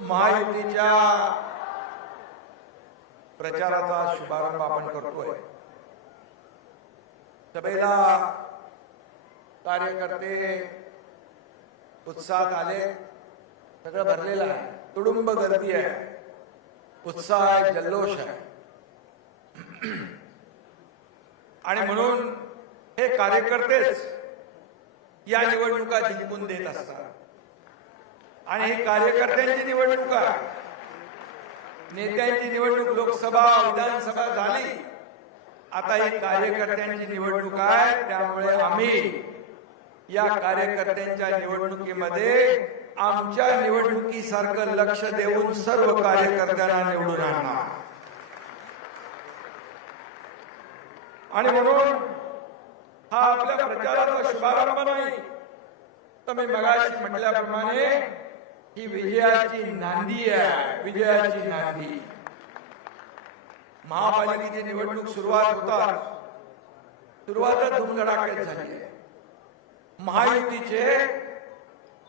महायुतीच्या प्रचाराचा शुभारंभ आपण करतोय। सभेला कार्यकर्ते उत्साहात आले, सगळं भरलेलं आहे, तुडुंब गर्दी आहे, उत्साह आहे, जल्लोष आहे। आणि म्हणून हे कार्यकर्तेच या निवडणुका जिंकून देत असतात। आणि ही कार्यकर्त्यांची निवडणूक आहे, नेत्यांची निवडणूक लोकसभा विधानसभा झाली, आता ही कार्यकर्त्यांची निवडणूक आहे। त्यामुळे आम्ही या कार्यकर्त्यांच्या निवडणुकीमध्ये आमच्या निवडणुकीसारखं लक्ष देऊन सर्व कार्यकर्त्यांना निवडून आणणार। आणि म्हणून हा आपल्या प्रचाराचा शुभारंभ नाही, तर मी मगाशी म्हटल्याप्रमाणे ही विजयाची नांदी आहे, विजयाची नांदी। महापालिकेची निवडणूक सुरुवातच धुमधडाक्यात झाली आहे। महायुतीचे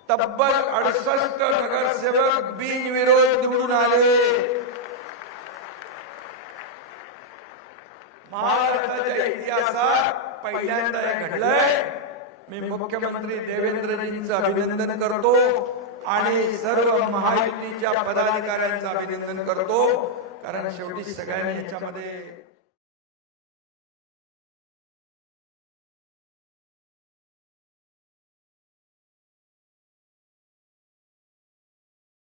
तब्बल 68 नगरसेवक बिनविरोध निवडून आले। महाराष्ट्राच्या इतिहासात पहिल्यांदा हे घडलंय। मी मुख्यमंत्री देवेंद्रजींचं अभिनंदन करतो आणि सर्व महायुतीच्या पदाधिकाऱ्यांचं अभिनंदन करतो, कारण शेवटी सगळ्यांनी याच्यामध्ये